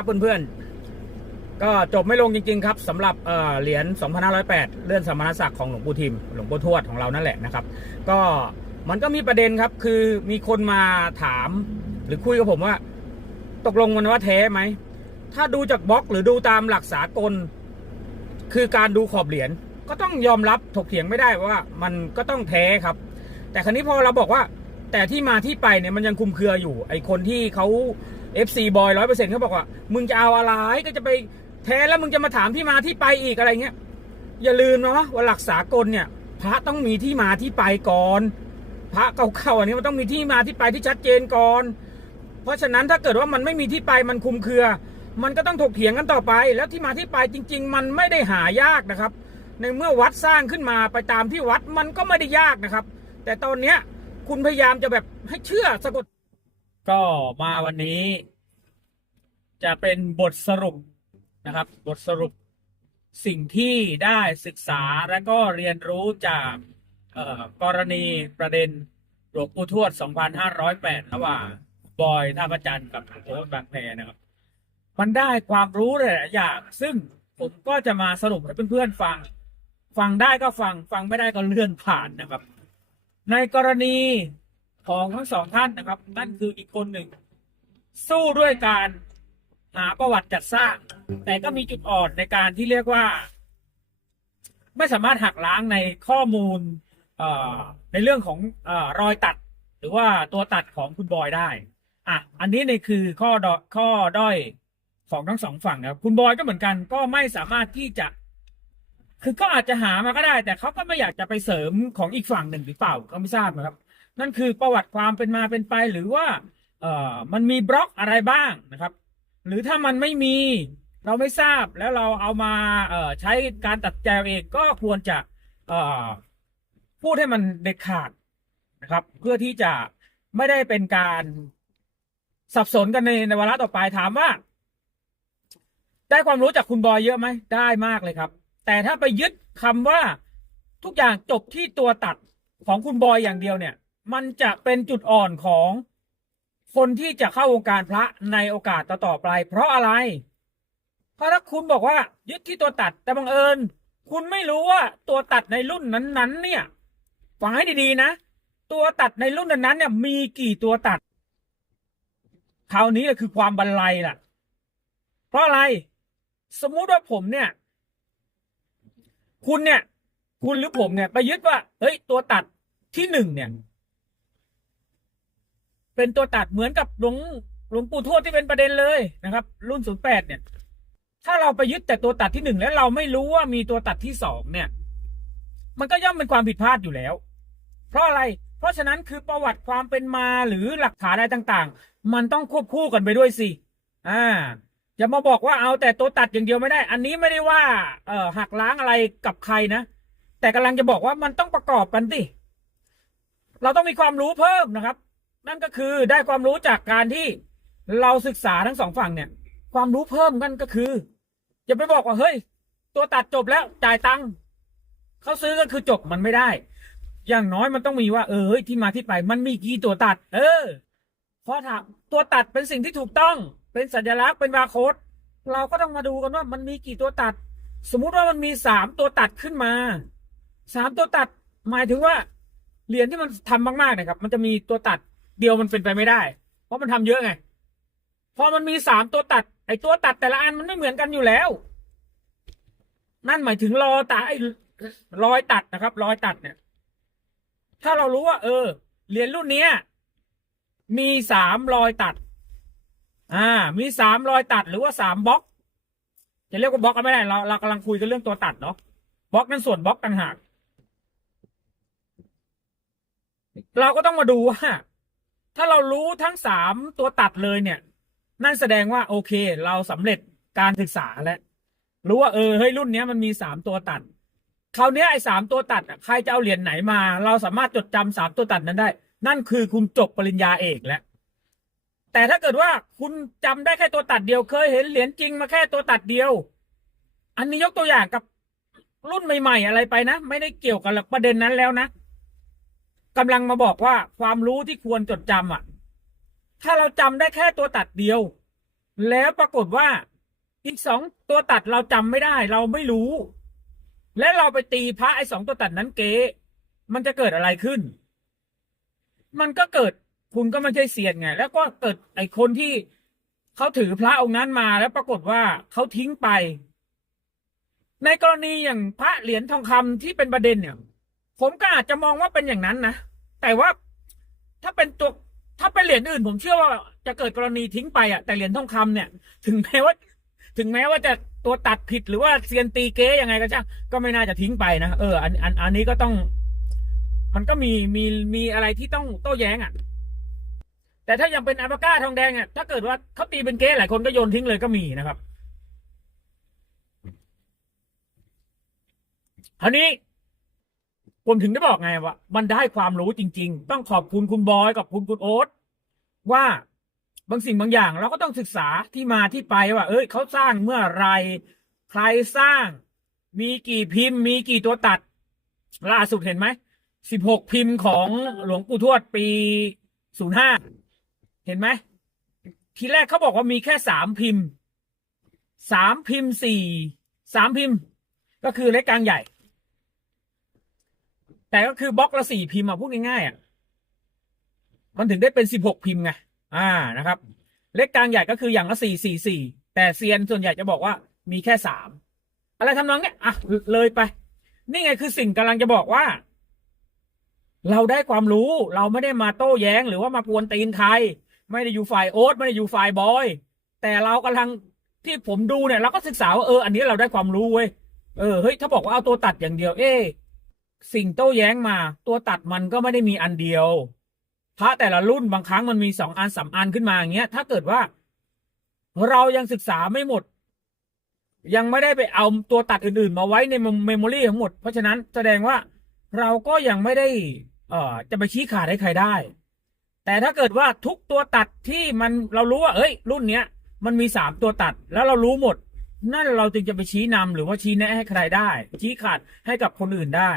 ครับเพื่อนๆ ก็จบไม่ลงจริง ๆ ครับสำหรับเหรียญ 2508 เลื่อนสมณศักดิ์ของหลวงปู่ทิม หลวงปู่ทวดของเรานั่นแหละนะครับ ก็มันก็มีประเด็นครับ คือมีคนมาถาม หรือคุยกับผมว่า ตกลงมันว่าแท้ไหม ถ้าดูจากบล็อกหรือดูตามหลักสากล คือการดูขอบเหรียญก็ต้องยอมรับถกเถียงไม่ได้ว่ามันก็ต้องแท้ครับ แต่ครั้นี้พอเราบอกว่า แต่ที่มาที่ไปเนี่ยมันยังคุมเครืออยู่ ไอคนที่เขา FC บอยร้อยเปอร์เซ็นต์เขาบอกว่า มึงจะเอาอะไรก็จะไปแท้แล้วมึงจะมาถามที่มาที่ไปอีกอะไรเงี้ย อย่าลืมนะว่าหลักสากลเนี่ย พระต้องมีที่มาที่ไปก่อน พระเก่าๆอันนี้มันต้องมีที่มาที่ไปที่ชัดเจนก่อน เพราะฉะนั้นถ้าเกิดว่ามันไม่มีที่ไปมันคุมเครือ มันก็ต้องถกเถียงกันต่อไป แล้วที่มาที่ไปจริง ๆ มันไม่ได้หายากนะครับ ในเมื่อวัดสร้างขึ้นมาไปตามที่วัดมันก็ไม่ได้ยากนะครับ แต่ตอนเนี้ยคุณพยายามจะแบบให้เชื่อสะกด ก็มาวันนี้ จะเป็นบทสรุปนะครับ บทสรุปสิ่งที่ได้ศึกษาและก็เรียนรู้จากกรณีประเด็นหลวงปู่ทวด 2508 ระหว่างบอยท่าพระจันทร์กับโอ๊ตบางแพนะครับ มันได้ความรู้หลายอย่างซึ่งผมก็จะมาสรุปให้เพื่อนๆฟัง ฟังได้ก็ฟัง ฟังไม่ได้ก็เลื่อนผ่านนะครับ ในกรณี ของทั้งสองท่านนะครับ นั่นคืออีกคนหนึ่ง สู้ด้วยการหาประวัติจัดสร้าง แต่ก็มีจุดอ่อนในการที่เรียกว่า ไม่สามารถหักล้างในข้อมูลในเรื่องของออรอยตัด หรือว่าตัวตัดของคุณบอยได้ อะ อันนี้ในคือข้อดอข้อด้อยของทั้งสองฝั่งนะครับคุณบอยก็เหมือนกัน ก็ไม่สามารถที่จะ คือก็อาจจะหามาก็ได้ แต่เขาก็ไม่อยากจะไปเสริมของอีกฝั่งหนึ่งหรือเปล่าก็ไม่ทราบนะครับ นั่นคือประวัติความเป็นมาเป็นไปหรือว่าเอ่อมันมีบล็อกอะไรบ้างนะครับ หรือถ้ามันไม่มีเราไม่ทราบแล้วเราเอามาเอ่อใช้การตัดแจวเองก็ควรจะเอ่อพูดให้มันเด็ดขาดนะครับ เพื่อที่จะไม่ได้เป็นการสับสนกันในในวาระต่อไปถามว่า ได้ความรู้จากคุณบอยเยอะไหมได้มากเลยครับ แต่ถ้าไปยึดคำว่าทุกอย่างจบที่ตัวตัดของคุณบอยอย่างเดียวเนี่ย มันจะเป็นจุดอ่อนของคนที่จะเข้าวงการพระในโอกาสต่อๆไป เพราะอะไร เพราะถ้าคุณบอกว่า ยึดที่ตัวตัดแต่บังเอิญ คุณไม่รู้ว่าตัวตัดในรุ่นนั้นๆ เนี่ยฟังให้ดีๆนะ ตัวตัดในรุ่นนั้นๆเนี่ย มีกี่ตัวตัดคราวนี้คือความบันไลล่ะ เพราะอะไร สมมุติว่าผมเนี่ย คุณเนี่ย คุณหรือผมเนี่ย ไปยึดว่า เฮ้ย ตัวตัดที่หนึ่งเนี่ย เป็นตัวตัดเหมือนกับหลวงหลวงปู่ทวดที่เป็นประเด็นเลยนะครับ รุ่นศูนย์แปดเนี่ย ถ้าเราไปยึดแต่ตัวตัดที่หนึ่งแล้วเราไม่รู้ว่ามีตัวตัดที่สองเนี่ย มันก็ย่อมเป็นความผิดพลาดอยู่แล้ว เพราะอะไร เพราะฉะนั้นคือประวัติความเป็นมาหรือหลักฐานอะไรต่างๆ มันต้องควบคู่กันไปด้วยสิอ่าอย่ามาบอกว่าเอาแต่ตัวตัดอย่างเดียวไม่ได้ อันนี้ไม่ได้ว่า เอ่อหักล้างอะไรกับใครนะแต่กำลังจะบอกว่ามันต้องประกอบกันสิเราต้องมีความรู้เพิ่มนะครับ นั่นก็คือได้ความรู้จากการที่เราศึกษาทั้งสองฝั่งเนี่ย ความรู้เพิ่มกันก็คืออย่าไปบอกว่าเฮ้ย ตัวตัดจบแล้วจ่ายตังค์เขาซื้อก็คือจบมันไม่ได้ อย่างน้อยมันต้องมีว่า เออเฮ้ยที่มาที่ไป มันมีกี่ตัวตัด เออเพราะถ้าตัวตัดเป็นสิ่งที่ถูกต้อง เป็นสัญลักษณ์เป็นบาร์โค้ดเราก็ต้องมาดูกันว่ามันมีกี่ตัวตัด สมมุติว่ามันมีสามตัวตัดขึ้นมาสามตัวตัดหมายถึงว่าเหรียญที่มันทำมากๆนะครับ มันจะมีตัวตัด เดียวมันเป็นไปไม่ได้ เพราะมันทำเยอะไง พอมันมีสามตัวตัด ไอ้ตัวตัดแต่ละอันมันไม่เหมือนกันอยู่แล้ว นั่นหมายถึงรอตาไอ้รอยตัดนะครับ รอยตัดเนี่ย ถ้าเรารู้ว่า เออเหรียญรุ่นเนี้ย มีสามรอยตัด อ่า มีสามรอยตัดหรือว่าสามบล็อก จะเรียกว่าบล็อกก็ไม่ได้เราเรากำลังคุยกันเรื่องตัวตัดเนาะบล็อกนั้นส่วนบล็อกต่างหากเราก็ต้องมาดูว่า ถ้าเรารู้ทั้งสามตัวตัดเลยเนี่ย นั่นแสดงว่าโอเค เราสำเร็จการศึกษาแล้วรู้ว่าเออเฮ้ยรุ่นเนี้ยมันมีสามตัวตัดคราวนี้ไอ้สามตัวตัดใครจะเอาเหรียญไหนมา เราสามารถจดจำสามตัวตัดนั้นได้ นั่นคือคุณจบปริญญาเอกแล้วแต่ถ้าเกิดว่าคุณจำได้แค่ตัวตัดเดียวเคยเห็นเหรียญจริงมาแค่ตัวตัดเดียว อันนี้ยกตัวอย่างกับรุ่นใหม่ ๆ อะไรไปนะ ไม่ได้เกี่ยวกับประเด็นนั้นแล้วนะ กำลังมาบอกว่าความรู้ที่ควรจดจำอะ ถ้าเราจำได้แค่ตัวตัดเดียว แล้วปรากฏว่าอีกสองตัวตัดเราจำไม่ได้ เราไม่รู้ และเราไปตีพระไอ้สองตัวตัดนั้นเก๊มันจะเกิดอะไรขึ้น มันก็เกิดคุณก็ไม่ใช่เซียนไง แล้วก็เกิดไอ้คนที่เขาถือพระองค์นั้นมาแล้วปรากฏว่าเขาทิ้งไป ในกรณีอย่างพระเหรียญทองคำที่เป็นประเด็นเนี่ย ผมก็อาจจะมองว่าเป็นอย่างนั้นนะ แต่ว่าถ้าเป็นตัวถ้าเป็นเหรียญอื่น ผมเชื่อว่าจะเกิดกรณีทิ้งไปอะแต่เหรียญทองคำเนี่ย ถึงแม้ว่า ถึงแม้ว่าจะตัวตัดผิดหรือว่าเซียนตีเก๊ยังไงก็ช่างก็ไม่น่าจะทิ้งไปนะเอออันอันอันนี้ก็ต้อง มันก็มีมีมีอะไรที่ต้องโต้แย้งอะ แต่ถ้ายังเป็นอัลปาก้าทองแดงอะถ้าเกิดว่าเขาตีเป็นเก๊หลายคนก็โยนทิ้งเลยก็มีนะครับอันนี้ ผมถึงได้บอกไงว่ามันได้ความรู้จริง ๆ ต้องขอบคุณคุณบอยกับคุณคุณโอ๊ตว่าบางสิ่งบางอย่างเราก็ต้องศึกษาที่มาที่ไปว่า เอ้ยเขาสร้างเมื่อไร ใครสร้าง มีกี่พิมพ์ มีกี่ตัวตัด ล่าสุดเห็นไหมสิบหกพิมพ์ของหลวงปู่ทวดปีศูนย์ห้าเห็นไหมทีแรกเขาบอกว่ามีแค่สามพิมพ์สามพิมพ์สี่สามพิมพ์ ก็คือเล็กกลางใหญ่ แต่ก็คือบล็อกละสี่พิมพ์อะพูดง่ายๆอะมันถึงได้เป็นสิบหกพิมพ์ไงอ่านะครับ เล็กลางใหญ่ก็คืออย่างละสี่สี่สี่แต่เซียนส่วนใหญ่จะบอกว่ามีแค่สามอะไรทำนองเนี้ยอะเลยไป นี่ไงคือสิ่งกำลังจะบอกว่า เราได้ความรู้เราไม่ได้มาโต้แย้ง หรือว่ามากวนตีนใครไม่ได้อยู่ฝ่ายโอ๊ตไม่ได้อยู่ฝ่ายบอย แต่เรากำลังที่ผมดูเนี่ยเราก็ศึกษาว่าเอออันนี้เราได้ความรู้เว้ยเออเฮ้ยถ้าบอกว่าเอาตัวตัดอย่างเดียว เอ๊ สิ่งโต้แย้งมา ตัวตัดมันก็ไม่ได้มีอันเดียวพระแต่ละรุ่นบางครั้งมันมีสองอันสามอันขึ้นมาอย่างเงี้ย ถ้าเกิดว่า เรายังศึกษาไม่หมด ยังไม่ได้ไปเอาตัวตัดอื่น ๆ มาไว้ในเมมโมรีทั้งหมด เพราะฉะนั้นแสดงว่าเราก็ยังไม่ได้ เอ่อ จะไปชี้ขาดให้ใครได้ แต่ถ้าเกิดว่าทุกตัวตัดที่มันเรารู้ว่า เอ้ย รุ่นเนี้ย มันมีสามตัวตัดแล้วเรารู้หมด นั่นเราจึงจะไปชี้นำหรือว่าชี้แนะให้ใครได้ ชี้ขาดให้กับคนอื่นได้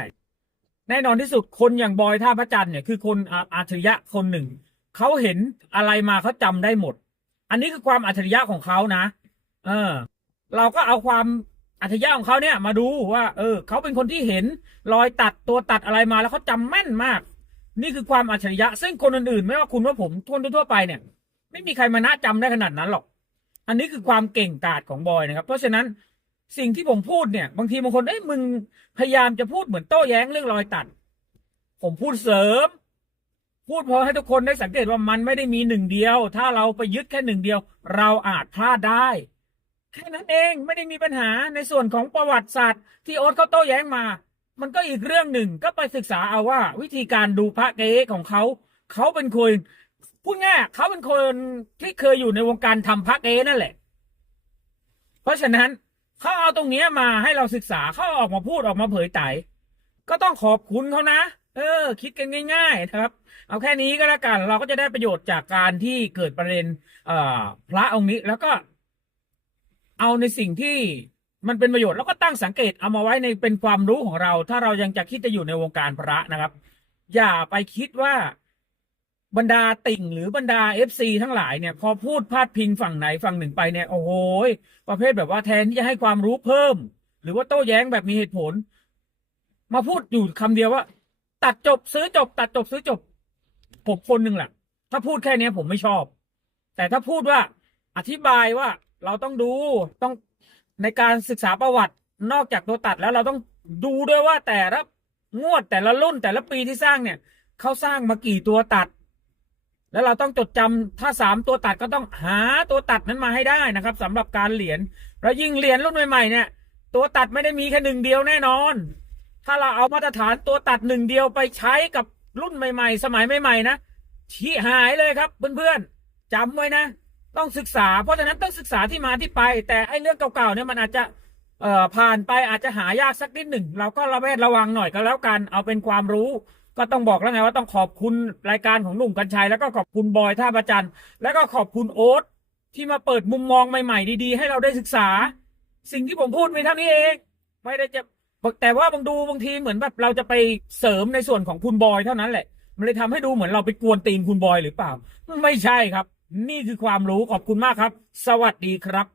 แน่นอนที่สุดคนอย่างบอยท่าพระจันทร์เนี่ยคือคนอาอัจฉริยะคนหนึ่งเขาเห็นอะไรมาเขาจำได้หมด อันนี้คือความอัจฉริยะของเขานะ เออ เราก็เอาความอัจฉริยะของเขาเนี่ยมาดูว่า เออเขาเป็นคนที่เห็นรอยตัดตัวตัดอะไรมาแล้วเขาจำแม่นมาก นี่คือความอัจฉริยะ ซึ่งคนอื่นๆ ไม่ว่าคุณว่าผมทั่วทั่วไปเนี่ย ไม่มีใครมานะจำได้ขนาดนั้นหรอก อันนี้คือความเก่งกาจของบอยนะครับ เพราะฉะนั้น สิ่งที่ผมพูดเนี่ย บางทีบางคนเอ้ยมึงพยายามจะพูดเหมือนโต้แย้งเรื่องรอยตัด ผมพูดเสริม พูดพอให้ทุกคนได้สังเกตว่ามันไม่ได้มีหนึ่งเดียว ถ้าเราไปยึดแค่หนึ่งเดียว เราอาจพลาดได้ แค่นั้นเองไม่ได้มีปัญหาในส่วนของประวัติศาสตร์ ที่โอ๊ตเขาโต้แย้งมา มันก็อีกเรื่องหนึ่งก็ไปศึกษาเอาว่า วิธีการดูพระเก๊ของเขาเขาเป็นคนพูดง่ายเขาเป็นคนที่เคยอยู่ในวงการทำพระเก๊นั่นแหละ เพราะฉะนั้น เขาเอาตรงเนี้ยมาให้เราศึกษาเขาออกมาพูดออกมาเผยไตก็ต้องขอบคุณเขานะ เออ คิดกันง่ายๆนะครับ เอาแค่นี้ก็แล้วกัน เราก็จะได้ประโยชน์จากการที่เกิดประเด็น เอ่อ พระองค์นี้แล้วก็ เอาในสิ่งที่มันเป็นประโยชน์แล้วก็ตั้งสังเกตเอามาไว้ในเป็นความรู้ของเรา ถ้าเรายังจะคิดจะอยู่ในวงการพระนะครับ อย่าไปคิดว่า บรรดาติ่งหรือบรรดาเอฟซีทั้งหลายเนี่ย พอพูดพาดพิงฝั่งไหนฝั่งหนึ่งไปเนี่ยโอ้โหประเภทแบบว่าแทนที่จะให้ความรู้เพิ่ม หรือว่าโต้แย้งแบบมีเหตุผล มาพูดอยู่คำเดียวว่า ตัดจบซื้อจบ ตัดจบซื้อจบผมคนหนึ่งแหละถ้าพูดแค่เนี้ยผมไม่ชอบ แต่ถ้าพูดว่าอธิบายว่าเราต้องดูต้องในการศึกษาประวัตินอกจากตัวตัดแล้วเราต้องดูด้วยว่าแต่ละงวดแต่ละรุ่นแต่ละปีที่สร้างเนี่ยเขาสร้างมากี่ตัวตัด แล้วเราต้องจดจำถ้าสามตัวตัดก็ต้องหาตัวตัดนั้นมาให้ได้นะครับสำหรับการเหรียญแล้วยิ่งเหรียญรุ่นใหม่ๆเนี่ยตัวตัดไม่ได้มีแค่หนึ่งเดียวแน่นอน ถ้าเราเอามาตรฐานตัวตัดหนึ่งเดียวไปใช้กับรุ่นใหม่ ๆ สมัยใหม่ๆนะชี้หายเลยครับเพื่อนๆจำไว้นะ ต้องศึกษา เพราะฉะนั้นต้องศึกษาที่มาที่ไป แต่ไอ้เรื่องเก่าๆเนี่ยมันอาจจะเอ่อผ่านไปอาจจะหายากสักนิดหนึ่ง เราก็ระแวดระวังหน่อยก็แล้วกันเอาเป็นความรู้ ก็ต้องบอกแล้วไงว่าต้องขอบคุณรายการของหนุ่มกัญชัย แล้วก็ขอบคุณบอยท่าประจันแล้วก็ขอบคุณโอ๊ตที่มาเปิดมุมมองใหม่ๆ ดีๆ ให้เราได้ศึกษา สิ่งที่ผมพูดมีเท่านี้เอง ไม่ได้จะแต่ว่าบางดูบางทีเหมือนแบบเราจะไปเสริมในส่วนของคุณบอยเท่านั้นแหละ มันเลยทำให้ดูเหมือนเราไปกวนตีนคุณบอยหรือเปล่า ไม่ใช่ครับ นี่คือความรู้ขอบคุณมากครับ สวัสดีครับ